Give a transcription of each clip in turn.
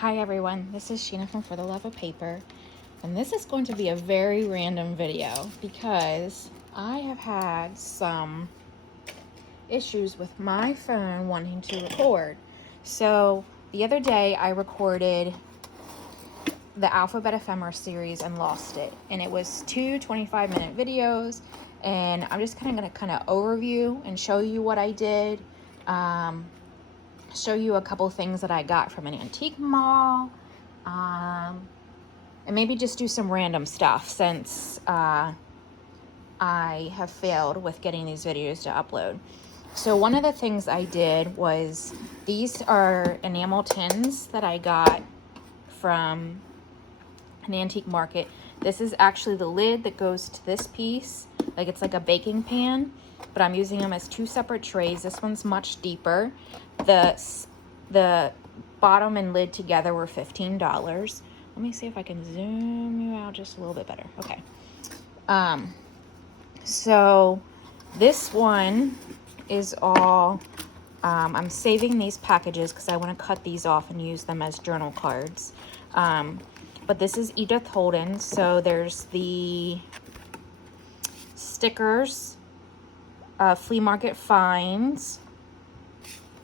Hi everyone, this is Sheena from For the Love of Paper, and this is going to be a very random video because I have had some issues with my phone wanting to record. So the other day I recorded the Alphabet Ephemera series and lost it, and it was two 25-minute videos, and I'm just going to overview and show you what I did. Show you a couple things that I got from an antique mall, and maybe just do some random stuff since I have failed with getting these videos to upload. So one of the things I did was, these are enamel tins that I got from an antique market. This is actually the lid that goes to this piece, like it's like a baking pan, but I'm using them as two separate trays. This one's much deeper. The bottom and lid together were $15. Let me see if I can zoom you out just a little bit better. Okay. So this one is all, I'm saving these packages because I want to cut these off and use them as journal cards. But this is Edith Holden. So there's the stickers, flea market finds,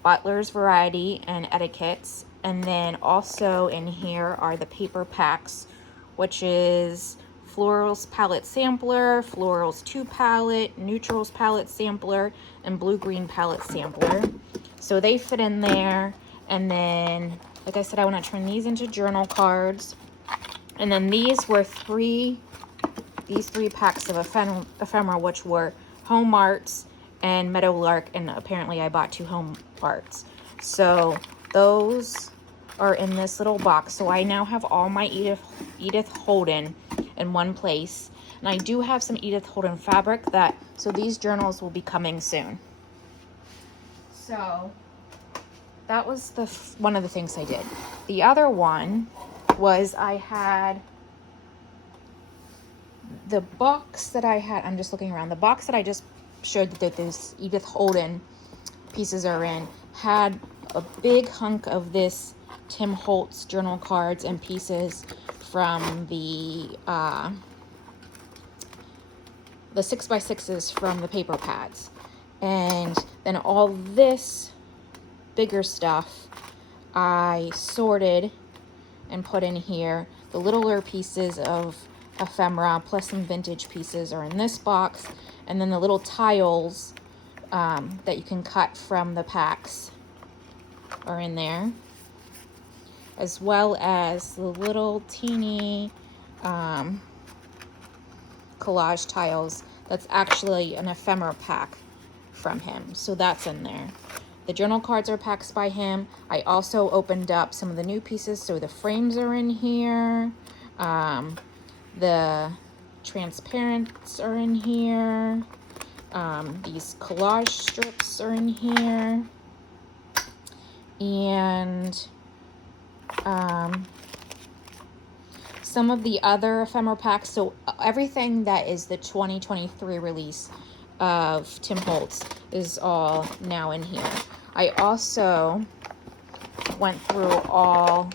Butler's Variety, and etiquettes. And then also in here are the paper packs, which is Florals Palette Sampler, Florals 2 Palette, Neutrals Palette Sampler, and Blue Green Palette Sampler. So they fit in there. And then, like I said, I want to turn these into journal cards. And then these were these three packs of ephemera, which were Home Arts and Meadowlark, and apparently I bought 2 Home Arts. So those are in this little box. So I now have all my Edith Holden in one place. And I do have some Edith Holden fabric so these journals will be coming soon. So that was one of the things I did. The other one was I had the box that I had, I'm just looking around, the box that I just showed that this Edith Holden pieces are in had a big hunk of this Tim Holtz journal cards and pieces from the 6x6s from the paper pads. And then all this bigger stuff I sorted and put in here. The littler pieces of ephemera plus some vintage pieces are in this box, and then the little tiles that you can cut from the packs are in there, as well as the little teeny collage tiles. That's actually an ephemera pack from him, so that's in there. The journal cards are packs by him. I also opened up some of the new pieces, so the frames are in here. The transparents are in here. These collage strips are in here. And some of the other ephemera packs. So everything that is the 2023 release of Tim Holtz is all now in here. I also went through all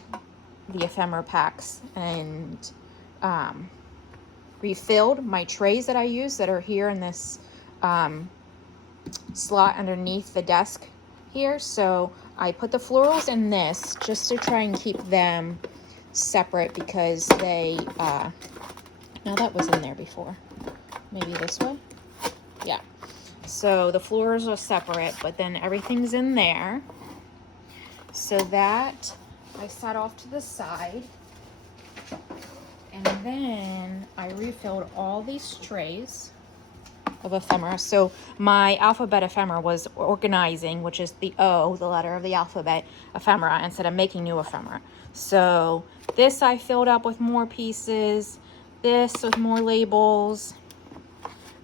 the ephemera packs and refilled my trays that I use that are here in this slot underneath the desk here. So I put the florals in this just to try and keep them separate, because they now that was in there before, maybe this way, yeah. So the florals are separate, but then everything's in there. So that I set off to the side. And then I refilled all these trays of ephemera. So my alphabet ephemera was organizing, which is the O, the letter of the alphabet, ephemera, instead of making new ephemera. So this I filled up with more pieces, this with more labels.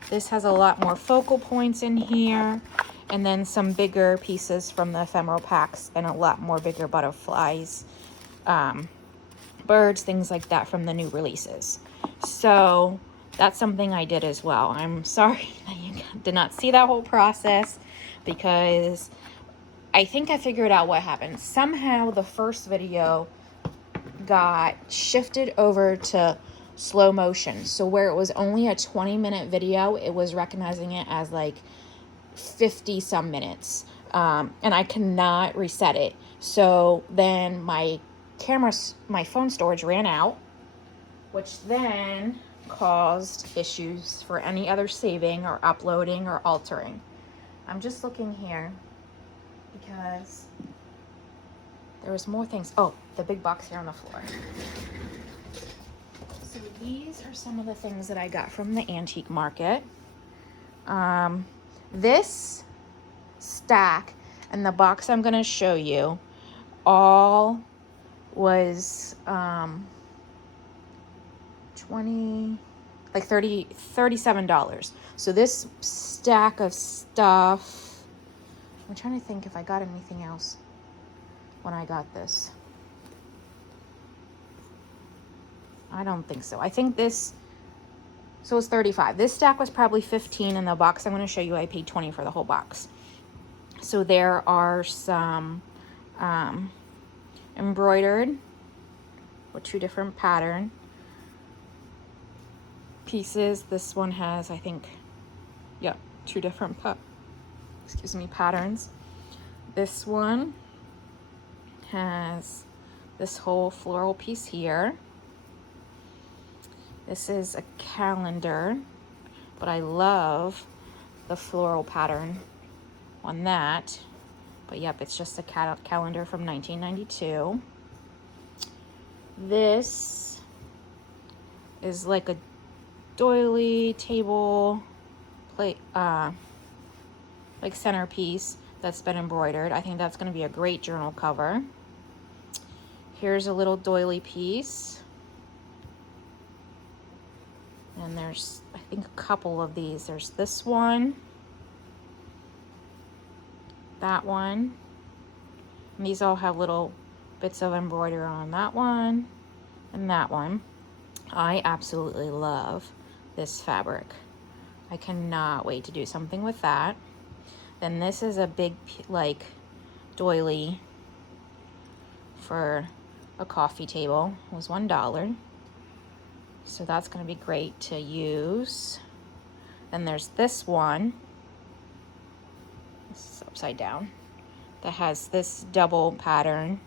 This has a lot more focal points in here, and then some bigger pieces from the ephemeral packs, and a lot more bigger butterflies, birds, things like that from the new releases. So that's something I did as well. I'm sorry that you did not see that whole process, because I think I figured out what happened. Somehow the first video got shifted over to slow motion. So where it was only a 20-minute video, it was recognizing it as like 50 some minutes. And I cannot reset it. So then my phone storage ran out, which then caused issues for any other saving or uploading or altering. I'm just looking here because there was more things. Oh, the big box here on the floor. So these are some of the things that I got from the antique market. This stack and the box I'm going to show you all was $37. So this stack of stuff, I'm trying to think if I got anything else when I got this. I don't think so. I think this, so it's 35. This stack was probably 15, and the box I'm going to show you, I paid 20 for the whole box. So there are some embroidered with 2 different pattern pieces. This one has, I think, 2 different patterns. This one has this whole floral piece here. This is a calendar, but I love the floral pattern on that. But yep, it's just a calendar from 1992. This is like a doily table plate, like centerpiece that's been embroidered. I think that's going to be a great journal cover. Here's a little doily piece. And there's, I think, a couple of these. There's this one, that one. And these all have little bits of embroidery on that one and that one. I absolutely love this fabric. I cannot wait to do something with that. Then this is a big, like, doily for a coffee table. It was $1. So that's going to be great to use. Then there's this one. This is upside down. That has this double pattern.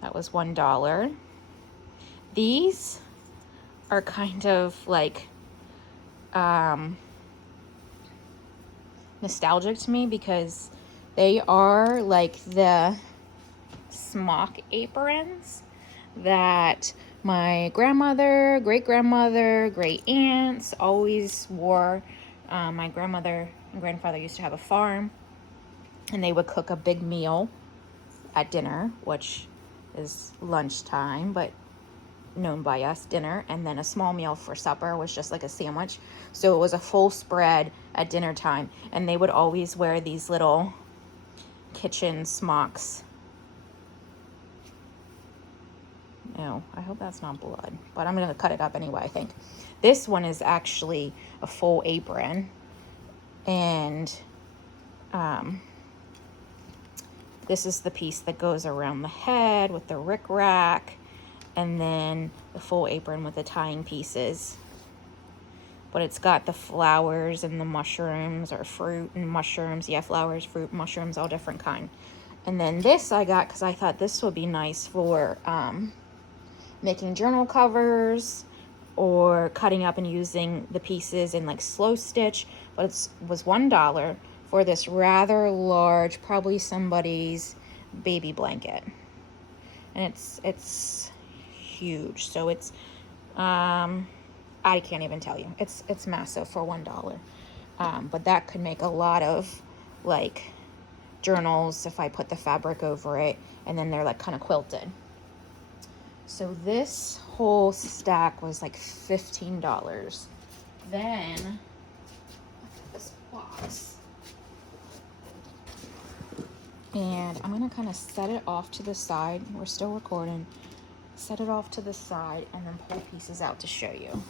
That was $1. These are kind of like nostalgic to me because they are like the smock aprons that my grandmother, great-grandmother, great aunts always wore. My grandmother and grandfather used to have a farm, and they would cook a big meal at dinner, which is lunchtime, but known by us dinner, and then a small meal for supper was just like a sandwich. So it was a full spread at dinner time, and they would always wear these little kitchen smocks. No, I hope that's not blood, but I'm going to cut it up anyway, I think. This one is actually a full apron, and this is the piece that goes around the head with the rickrack, and then the full apron with the tying pieces. But it's got the flowers and the mushrooms, or fruit and mushrooms. Yeah, flowers, fruit, mushrooms, all different kind. And then this I got because I thought this would be nice for making journal covers or cutting up and using the pieces in like slow stitch. But it was $1 for this rather large, probably somebody's baby blanket. And it's huge. So it's I can't even tell you. It's massive for $1. But that could make a lot of like journals if I put the fabric over it, and then they're like kind of quilted. So this whole stack was like $15. Then look at this box. And I'm gonna kind of set it off to the side. We're still recording. Set it off to the side and then pull pieces out to show you.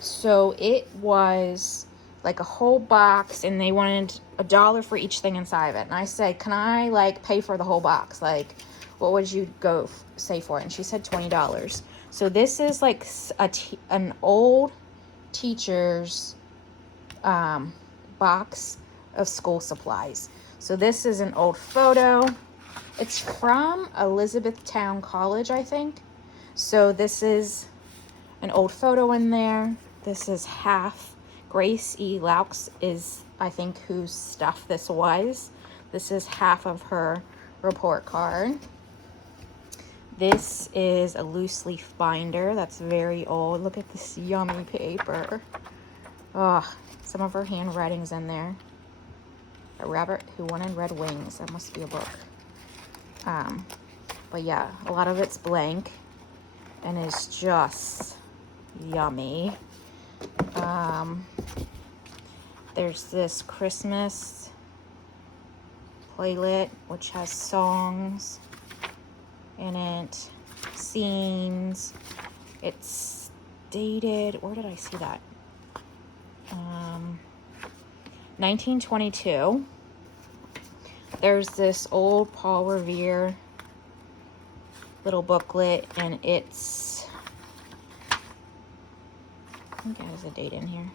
So it was like a whole box, and they wanted $1 for each thing inside of it. And I said, can I like pay for the whole box? Like, what would you say for it? And she said $20. So this is like an old teacher's box of school supplies. So this is an old photo. It's from Elizabethtown College, I think. So this is an old photo in there. This is half. Grace E. Laux is, I think, whose stuff this was. This is half of her report card. This is a loose leaf binder that's very old. Look at this yummy paper. Oh, some of her handwriting's in there. A rabbit who wanted red wings. That must be a book. But yeah, a lot of it's blank and is just yummy. There's this Christmas playlet, which has songs in it, scenes. It's dated, where did I see that? 1922. There's this old Paul Revere little booklet, and it's, I think it has a date in here,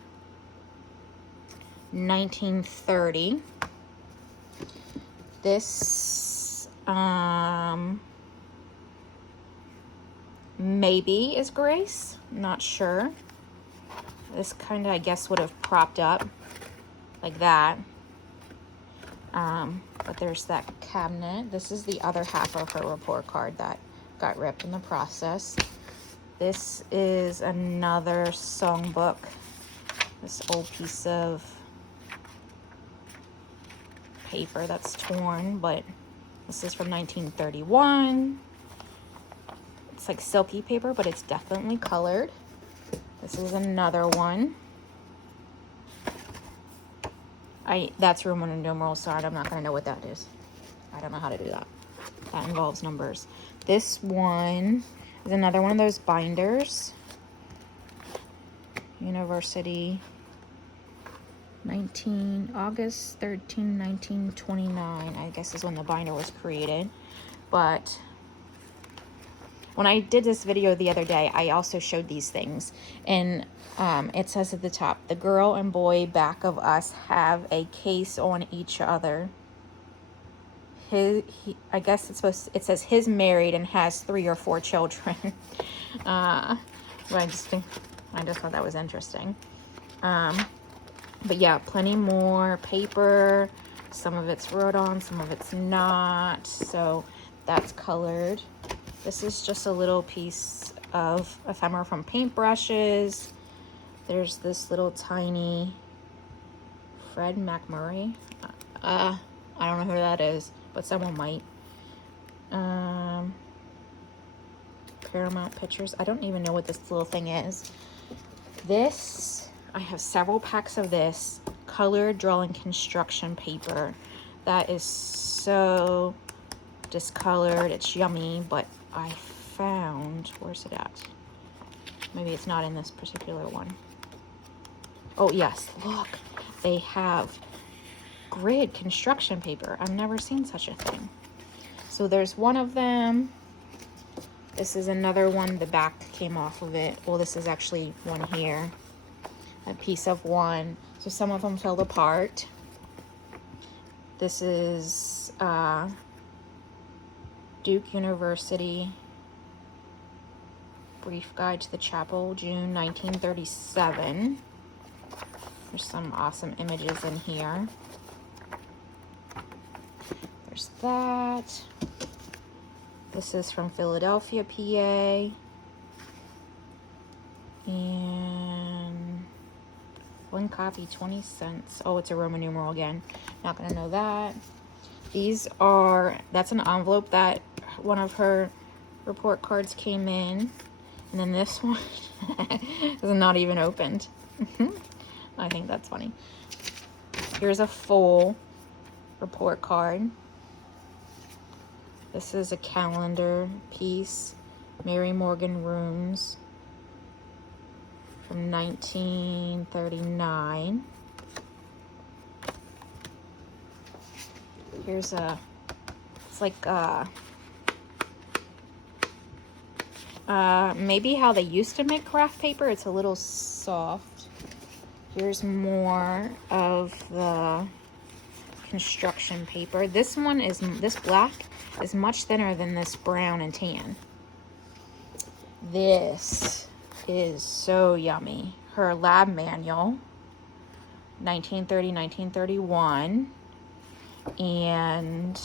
1930. This maybe is Grace, not sure. This kind of, I guess, would have propped up like that. But there's that cabinet. This is the other half of her report card that got ripped in the process. This is another songbook. This old piece of paper that's torn, but this is from 1931. It's like silky paper, but it's definitely colored. This is another one. That's Roman numerals, so I'm not gonna know what that is. I don't know how to do that. That involves numbers. This one is another one of those binders. University, August 13, 1929, I guess is when the binder was created. But when I did this video the other day, I also showed these things. And it says at the top, the girl and boy back of us have a case on each other. I guess it says his married and has 3 or 4 children. But I just thought that was interesting. But yeah, plenty more paper. Some of it's wrote on, some of it's not. So that's colored. This is just a little piece of ephemera from paintbrushes. There's this little tiny Fred McMurray. I don't know who that is, but someone might. Paramount Pictures. I don't even know what this little thing is. This, I have several packs of this colored drawing construction paper. That is so discolored. It's yummy, but I found, where's it at? Maybe it's not in this particular one. Oh yes, look, they have grid construction paper. I've never seen such a thing. So there's one of them. This is another one. The back came off of it. Well, this is actually one here. A piece of one. So some of them fell apart. This is Duke University. Brief Guide to the Chapel, June 1937. There's some awesome images in here. There's that. This is from Philadelphia, PA. And one copy, 20 cents. Oh, it's a Roman numeral again. Not gonna know that. That's an envelope that one of her report cards came in. And then this one is not even opened. I think that's funny. Here's a full report card. This is a calendar piece, Mary Morgan Rooms from 1939. Here's it's like maybe how they used to make craft paper. It's a little soft. Here's more of the construction paper. This black is much thinner than this brown and tan. This is so yummy. Her lab manual, 1930, 1931. And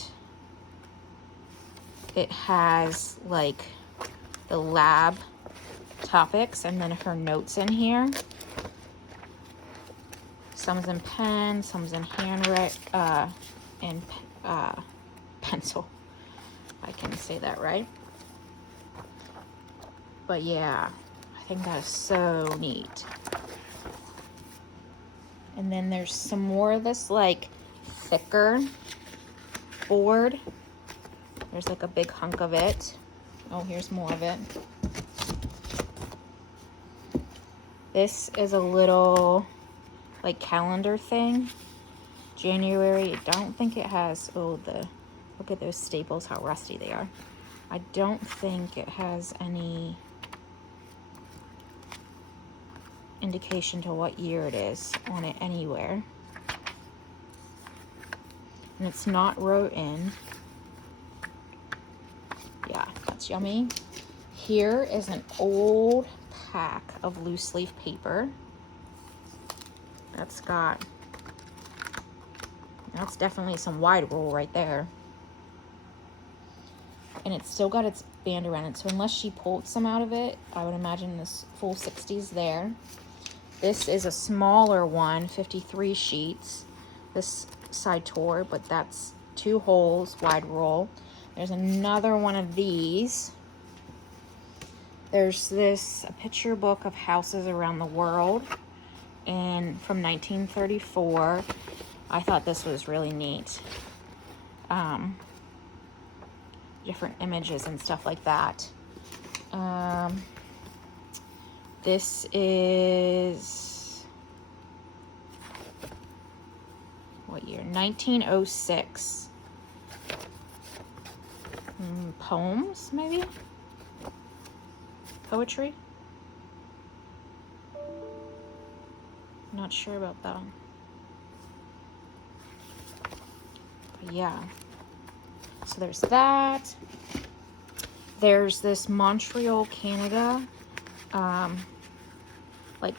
it has like the lab topics and then her notes in here. Some's in pen, some's in handwritten, and pencil. I can say that right. But yeah, I think that is so neat. And then there's some more of this like thicker board. There's like a big hunk of it. Oh, here's more of it. This is a little like calendar thing. January, I don't think it has, look at those staples, how rusty they are. I don't think it has any indication to what year it is on it anywhere. And it's not wrote in. Yeah, that's yummy. Here is an old pack of loose leaf paper. That's definitely some wide roll right there. And it's still got its band around it. So unless she pulled some out of it, I would imagine this full 60's there. This is a smaller one, 53 sheets. This side tore, but that's 2 holes, wide roll. There's another one of these. There's a picture book of houses around the world and from 1934. I thought this was really neat. Different images and stuff like that. This is, what year? 1906. Poems, maybe? Poetry? Not sure about that. But yeah. So there's that. There's this Montreal, Canada, like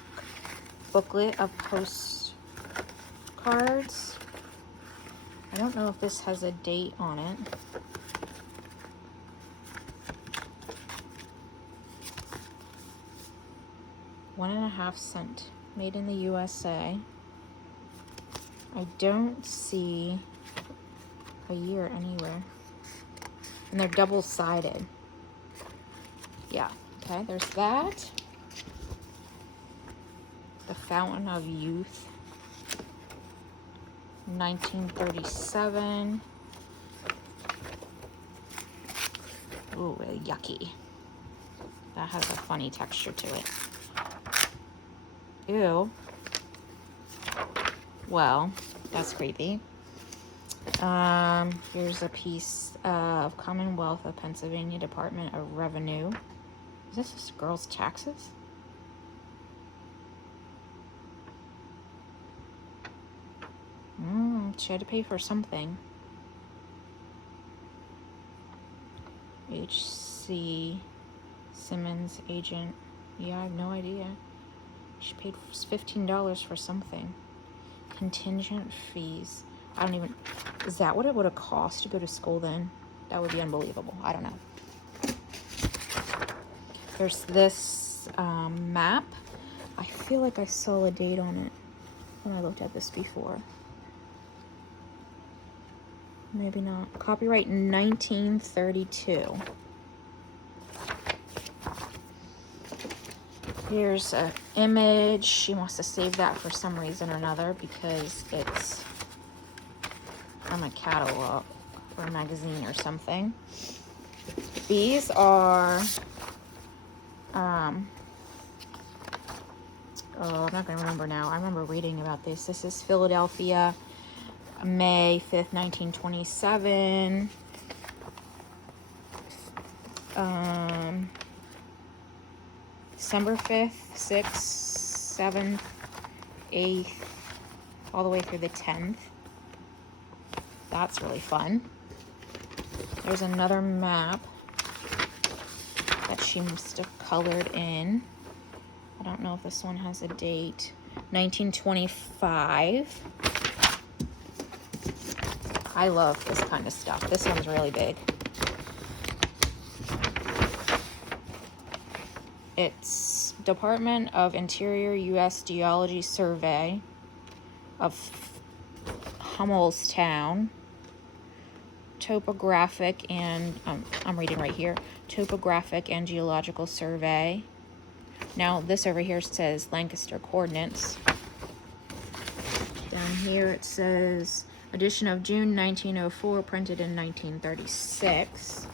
booklet of postcards. I don't know if this has a date on it. $1.50 cents, made in the USA. I don't see a year anywhere. And they're double-sided. Yeah, okay, there's that. The Fountain of Youth, 1937. Ooh, really yucky. That has a funny texture to it. Ew. Well, that's creepy. Here's a piece of Commonwealth of Pennsylvania Department of Revenue. Is this girl's taxes? She had to pay for something. H.C. Simmons, agent. Yeah, I have no idea. She paid $15 for something. Contingent fees. I don't even... Is that what it would have cost to go to school then? That would be unbelievable. I don't know. There's this map. I feel like I saw a date on it when I looked at this before. Maybe not. Copyright 1932. Here's an image. She wants to save that for some reason or another because it's from a catalog or a magazine or something. These are, I'm not going to remember now. I remember reading about this. This is Philadelphia, May 5th, 1927. December 5th, 6th, 7th, 8th, all the way through the 10th. That's really fun. There's another map that she must have colored in. I don't know if this one has a date. 1925. I love this kind of stuff. This one's really big. It's Department of Interior U.S. Geology Survey of Hummelstown. Topographic and, I'm reading right here, Topographic and Geological Survey. Now this over here says Lancaster coordinates. Down here it says edition of June 1904, printed in 1936.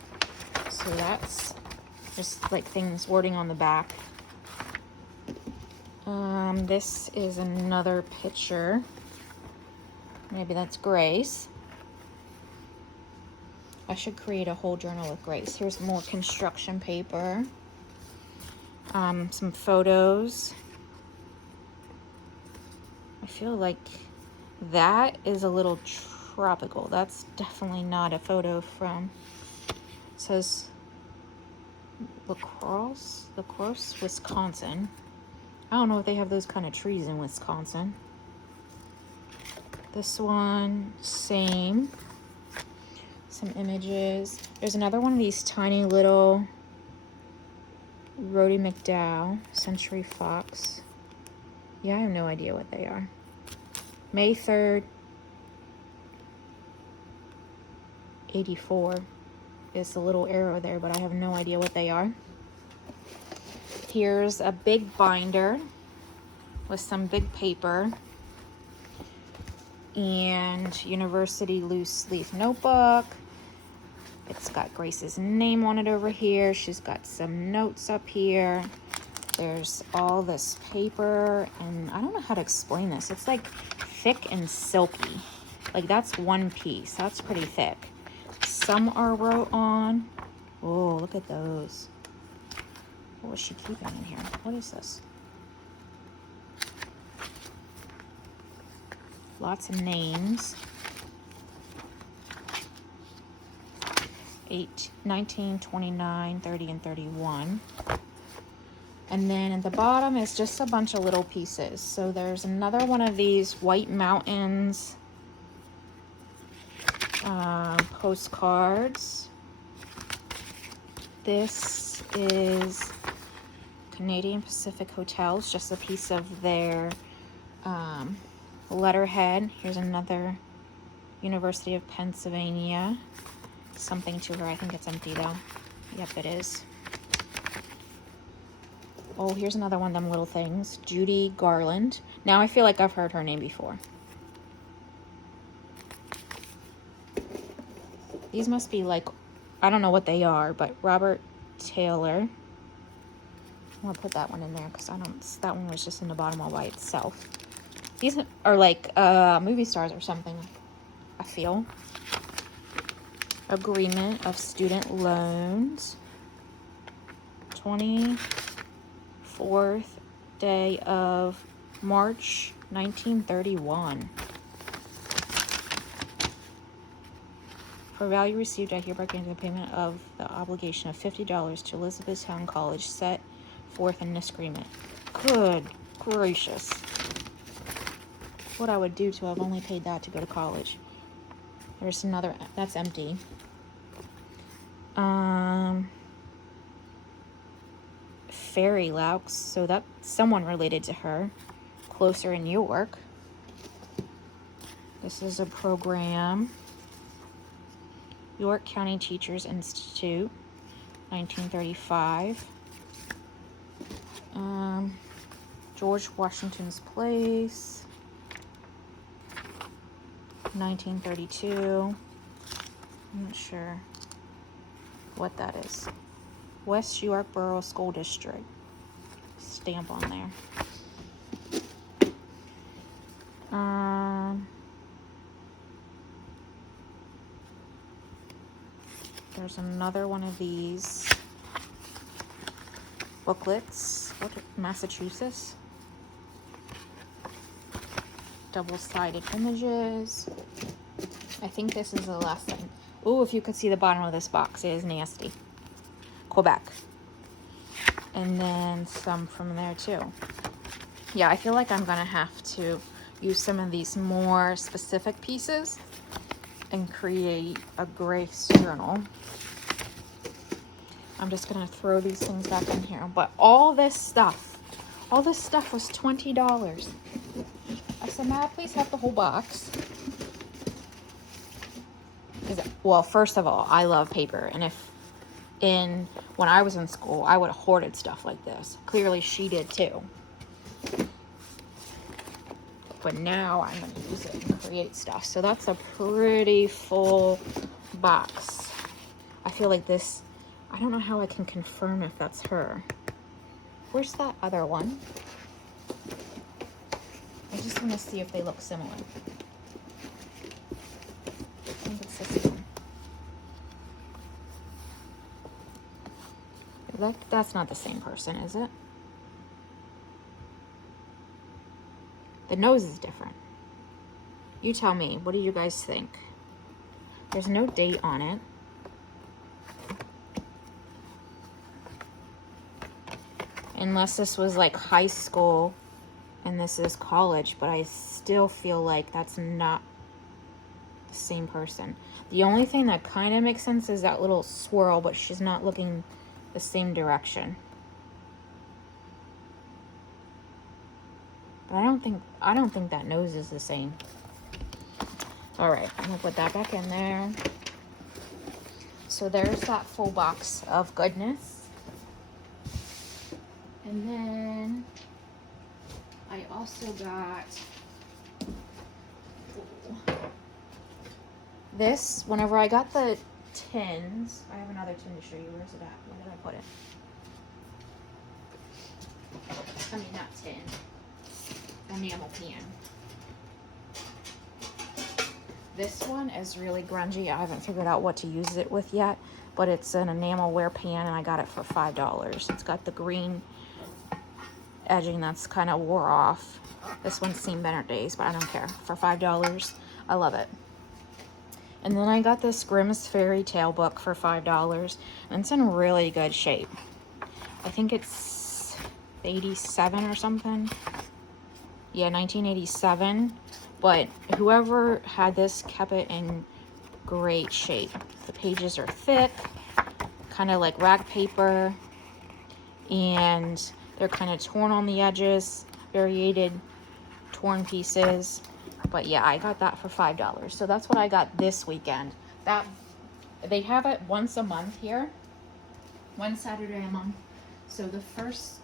So that's just like things, wording on the back. This is another picture. Maybe that's Grace. I should create a whole journal with Grace. Here's more construction paper. Some photos. I feel like that is a little tropical. That's definitely not a photo from, it says LaCrosse, Wisconsin. I don't know if they have those kind of trees in Wisconsin. This one, same. Some images. There's another one of these tiny little Rhodey McDowell, Century Fox. Yeah, I have no idea what they are. May 3rd, 84 is the little arrow there, but I have no idea what they are. Here's a big binder with some big paper and university loose leaf notebook. It's got Grace's name on it over here. She's got some notes up here. There's all this paper, and I don't know how to explain this. It's like thick and silky. Like that's one piece. That's pretty thick. Some are wrote on. Oh, look at those. What was she keeping in here? What is this? Lots of names. 19, 29, 30, and 31. And then at the bottom is just a bunch of little pieces. So there's another one of these White Mountains postcards. This is Canadian Pacific Hotels, just a piece of their letterhead. Here's another University of Pennsylvania. Something to her. I think it's empty though. Yep, it is. Oh, here's another one of them little things. Judy Garland. Now I feel like I've heard her name before. These must be like, I don't know what they are, but Robert Taylor. I'm gonna put that one in there because that one was just in the bottom all by itself. These are like movie stars or something, I feel. Agreement of student loans. 24th day of March 1931. For value received, I hereby grant the payment of the obligation of $50 to Elizabethtown College set forth in this agreement. Good gracious. What I would do to have only paid that to go to college. There's another, that's empty. Fairy Laux, so that's someone related to her. Closer in York. This is a program. York County Teachers Institute, 1935. George Washington's Place, 1932. I'm not sure what that is. West York Borough School District. Stamp on there. There's another one of these. booklets. What, Massachusetts? Double-sided images. I think this is a lesson. Ooh, if you could see the bottom of this box, it is nasty. Quebec. And then some from there too. Yeah, I feel like I'm gonna have to use some of these more specific pieces and create a grace journal. I'm just gonna throw these things back in here. But all this stuff was $20. I said, may I please have the whole box? Well, first of all, I love paper, and when I was in school, I would have hoarded stuff like this. Clearly, she did too. But now I'm going to use it and create stuff. So that's a pretty full box. I feel like this, I don't know how I can confirm if that's her. Where's that other one? I just want to see if they look similar. I think it's this one. That's not the same person, is it? The nose is different. You tell me, what do you guys think? There's no date on it. Unless this was like high school and this is college, but I still feel like that's not the same person. The only thing that kind of makes sense is that little swirl, but she's not looking the same direction. But I don't think that nose is the same. All right, I'm gonna put that back in there. So there's that full box of goodness. And then I also got this. Whenever I got the tins, I have another tin to show you. Where's it at? Where did I put it? I mean, not tin. Enamel pan. This one is really grungy. I haven't figured out what to use it with yet, but it's an enamelware pan and I got it for $5. It's got the green edging that's kind of wore off. This one's seen better days, but I don't care. For $5, I love it. And then I got this Grimm's Fairy Tale book for $5, and it's in really good shape. I think it's 87 or something. Yeah, 1987. But whoever had this kept it in great shape. The pages are thick, kind of like rag paper, and they're kind of torn on the edges, variated torn pieces. But yeah, I got that for $5. So that's what I got this weekend. That they have it once a month here, one Saturday a month. So the first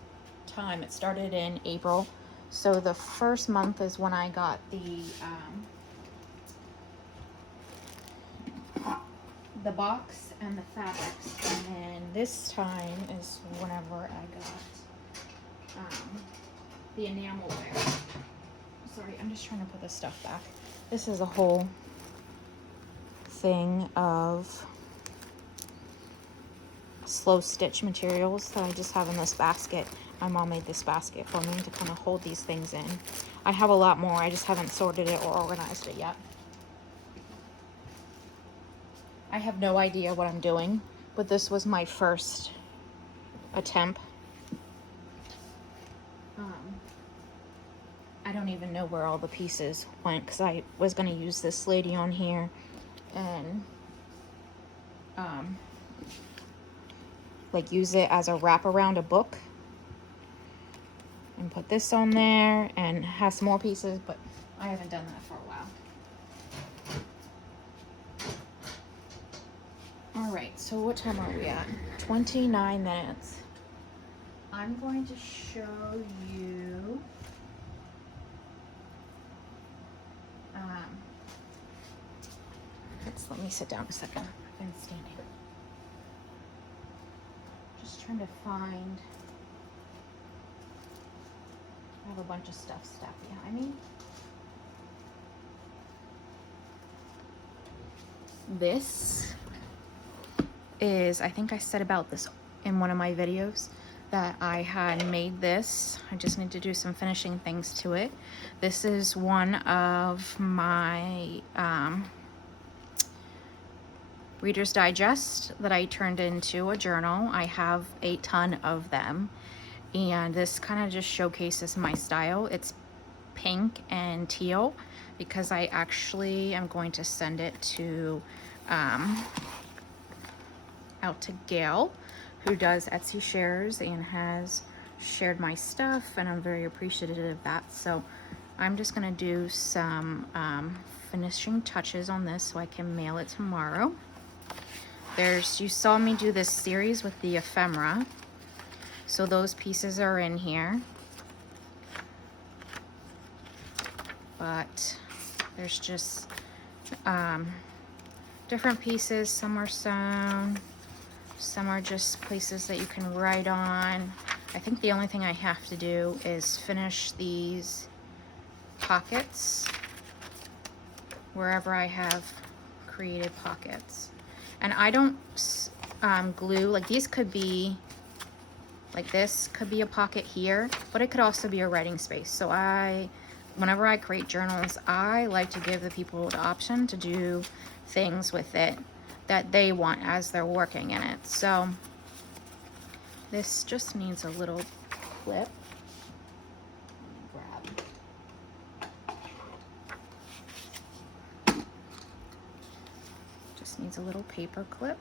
time it started in April. So the first month is when I got the box and the fabrics, and then this time is whenever I got the enamelware. Sorry, I'm just trying to put this stuff back. This is a whole thing of slow stitch materials that I just have in this basket. My mom made this basket for me to kind of hold these things in. I have a lot more. I just haven't sorted it or organized it yet. I have no idea what I'm doing, but this was my first attempt. I don't even know where all the pieces went because I was going to use this lady on here and like use it as a wrap around a book and put this on there and have some more pieces, but I haven't done that for a while. All right, so what time are we at? 29 minutes. I'm going to show you let me sit down a second. I've been standing. Just trying to find. I have a bunch of stuff stacked behind me. This is, I think I said about this in one of my videos. that I had made this. I just need to do some finishing things to it. This is one of my Reader's Digest that I turned into a journal. I have a ton of them, and this kind of just showcases my style. It's pink and teal because I actually am going to send it to out to Gail, who does Etsy shares and has shared my stuff, and I'm very appreciative of that. So I'm just gonna do some finishing touches on this so I can mail it tomorrow. You saw me do this series with the ephemera, so those pieces are in here, but there's just different pieces. Some are sewn, some are just places that you can write on. I think the only thing I have to do is finish these pockets wherever I have created pockets. And I don't glue, like these could be, like this could be a pocket here, but it could also be a writing space. So whenever I create journals, I like to give the people the option to do things with it that they want as they're working in it. So this just needs a little clip. Just needs a little paper clip.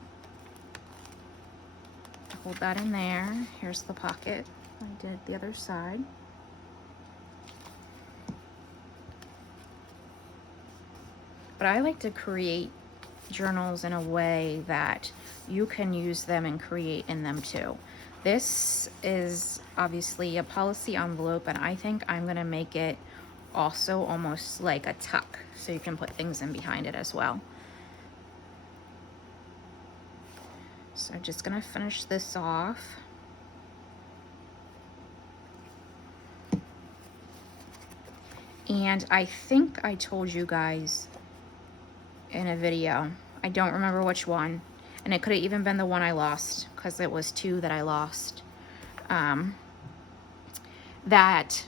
Hold that in there. Here's the pocket. I did the other side. But I like to create journals in a way that you can use them and create in them too. This is obviously a policy envelope, and I think I'm gonna make it also almost like a tuck, so you can put things in behind it as well. So I'm just gonna finish this off. And I think I told you guys in a video, I don't remember which one, and it could have even been the one I lost, because it was 2 that I lost, that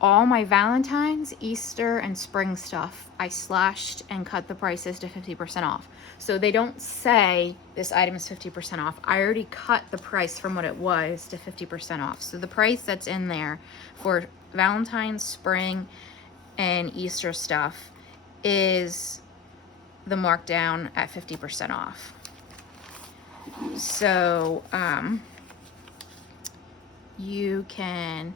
all my Valentines, Easter, and spring stuff, I slashed and cut the prices to 50% off. So they don't say this item is 50% off. I already cut the price from what it was to 50% off. So the price that's in there for Valentine's, spring, and Easter stuff is the markdown at 50% off. So you can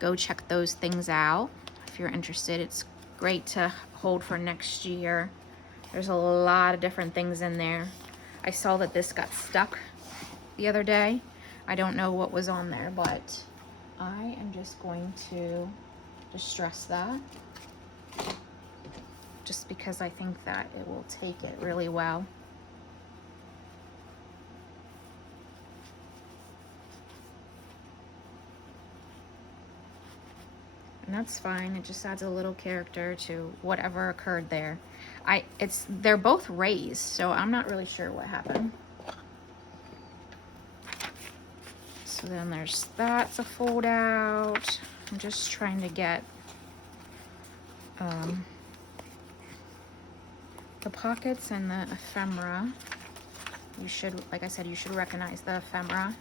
go check those things out if you're interested. It's great to hold for next year. There's a lot of different things in there. I saw that this got stuck the other day. I don't know what was on there, but I am just going to distress that, just because I think that it will take it really well. And that's fine. It just adds a little character to whatever occurred there. They're both raised, so I'm not really sure what happened. So then there's that's a fold out. I'm just trying to get the pockets and the ephemera. You should, like I said, you should recognize the ephemera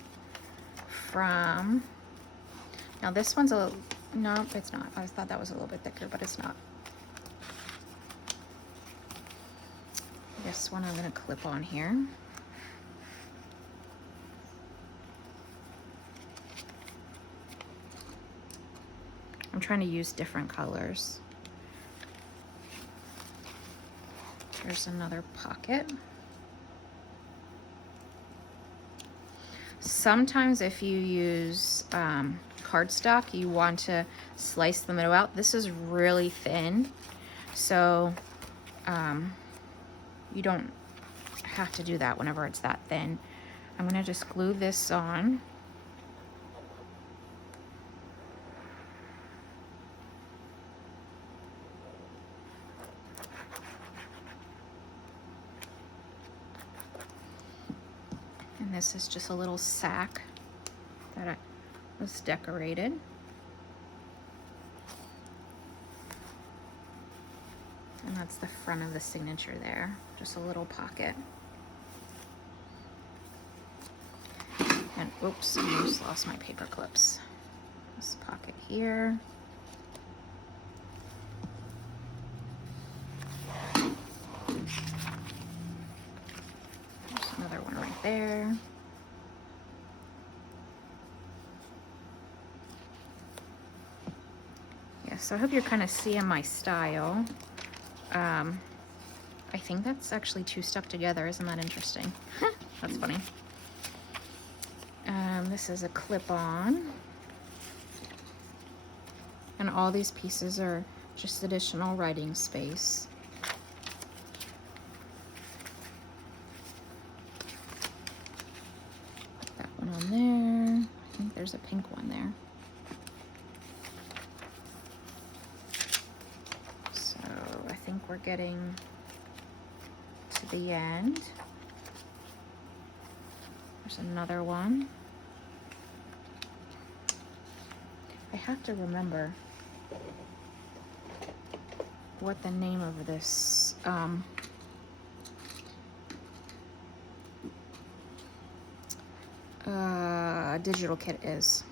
from, now this one's a, no, it's not. I thought that was a little bit thicker, but it's not. This one I'm gonna clip on here. I'm trying to use different colors. There's another pocket. Sometimes if you use cardstock, you want to slice the middle out. This is really thin, so you don't have to do that whenever it's that thin. I'm gonna just glue this on. And this is just a little sack that was decorated. And that's the front of the signature there, just a little pocket. And oops, I just lost my paper clips. This pocket here. There's another one right there. Yeah, so I hope you're kind of seeing my style. I think that's actually 2 stuck together. Isn't that interesting? That's funny. This is a clip-on. And all these pieces are just additional writing space. Put that one on there. I think there's a pink one there. So I think we're getting to the end. There's another one. I have to remember what the name of this digital kit is.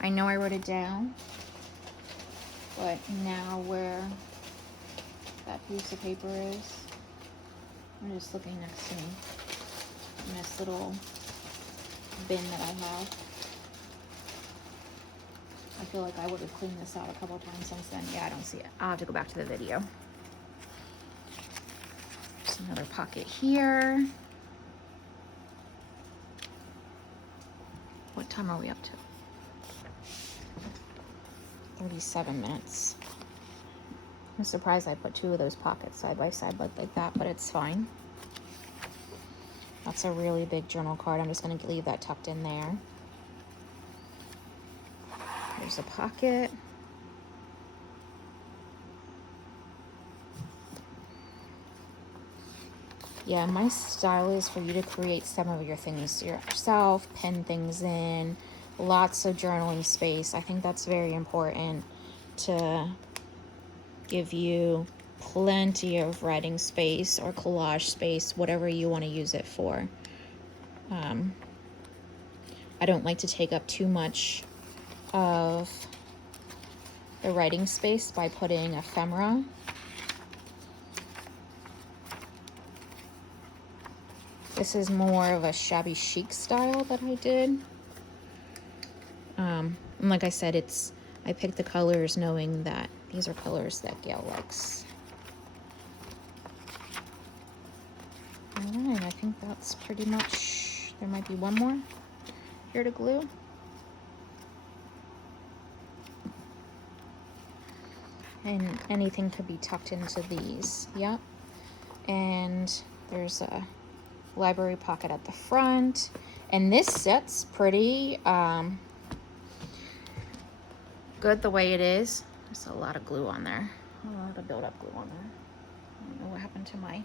I know I wrote it down, but now where that piece of paper is, I'm just looking next to me in this little bin that I have. I feel like I would have cleaned this out a couple times since then. Yeah, I don't see it. I'll have to go back to the video. There's another pocket here. What time are we up to? 37 minutes. I'm surprised I put 2 of those pockets side by side like that, but it's fine. That's a really big journal card. I'm just going to leave that tucked in there. There's a pocket. Yeah, my style is for you to create some of your things yourself, pen things in, lots of journaling space. I think that's very important to give you plenty of writing space or collage space, whatever you want to use it for. I don't like to take up too much of the writing space by putting ephemera. This is more of a shabby chic style that I did. And like I said, I picked the colors knowing that these are colors that Gail likes. Alright, I think that's pretty much, there might be one more here to glue. And anything could be tucked into these, yep. And there's a library pocket at the front. And this sits pretty good the way it is. There's a lot of glue on there. A lot of build-up glue on there. I don't know what happened to my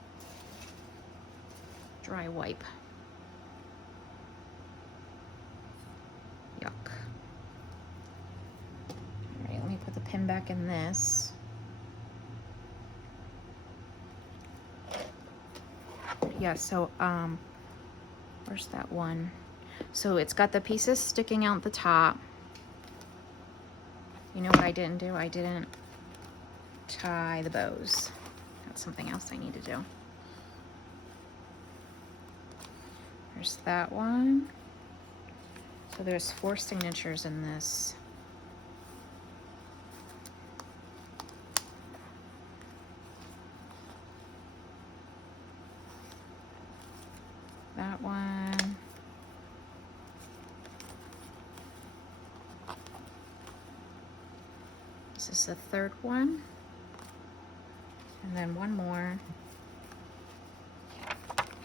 dry wipe. Yuck. All right, let me put the pin back in this. Yeah, so where's that one? So it's got the pieces sticking out the top. You know what I didn't do? I didn't tie the bows. That's something else I need to do. There's that one. So there's 4 signatures in this. That one. This is the 3rd one. And then one more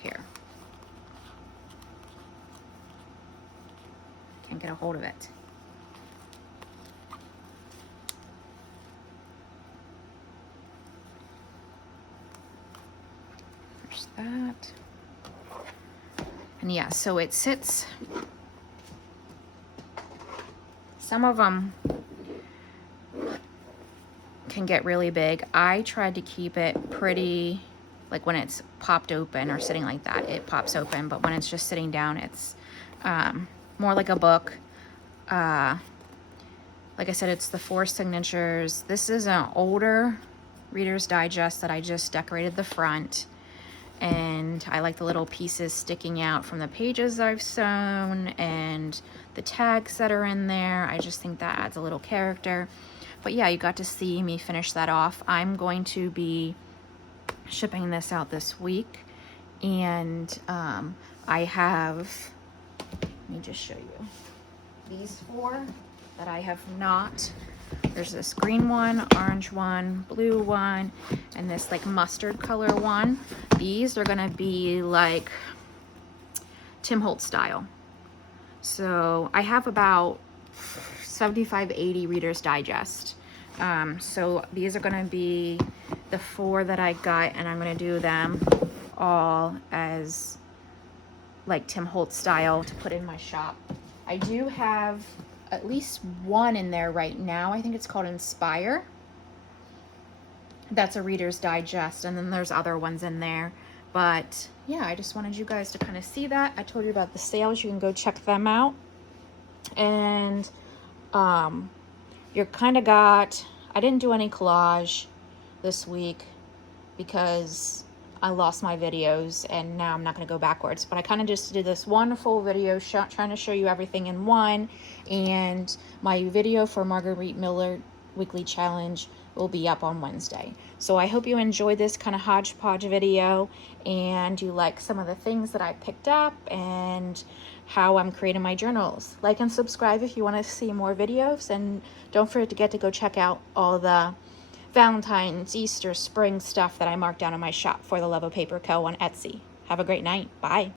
here. Can't get a hold of it. There's that. And yeah, so it sits Some of them can get really big. I tried to keep it pretty, like when it's popped open or sitting like that, it pops open, but when it's just sitting down, it's more like a book. Like I said, it's the 4 signatures. This is an older Reader's Digest that I just decorated the front. And I like the little pieces sticking out from the pages I've sewn and the tags that are in there. I just think that adds a little character. But yeah, you got to see me finish that off. I'm going to be shipping this out this week. And I have, let me just show you, these 4 that I have not. There's this green one, orange one, blue one, and this like mustard color one. These are gonna be like Tim Holtz style. So I have about 75, 80 Reader's Digest. So these are gonna be the 4 that I got, and I'm gonna do them all as like Tim Holtz style to put in my shop. I do have at least one in there right now. I think it's called Inspire. That's a Reader's Digest, and then there's other ones in there. But yeah, I just wanted you guys to kind of see that. I told you about the sales. You can go check them out. And you're kind of got, I didn't do any collage this week because I lost my videos and now I'm not going to go backwards, but I kind of just did this one full video trying to show you everything in one. And my video for Marguerite Miller Weekly Challenge will be up on Wednesday. So I hope you enjoyed this kind of hodgepodge video and you like some of the things that I picked up and how I'm creating my journals. Like and subscribe if you want to see more videos, and don't forget to go check out all the Valentines, Easter, spring stuff that I marked down in my shop for the Love of Paper Co. on Etsy. Have a great night. Bye.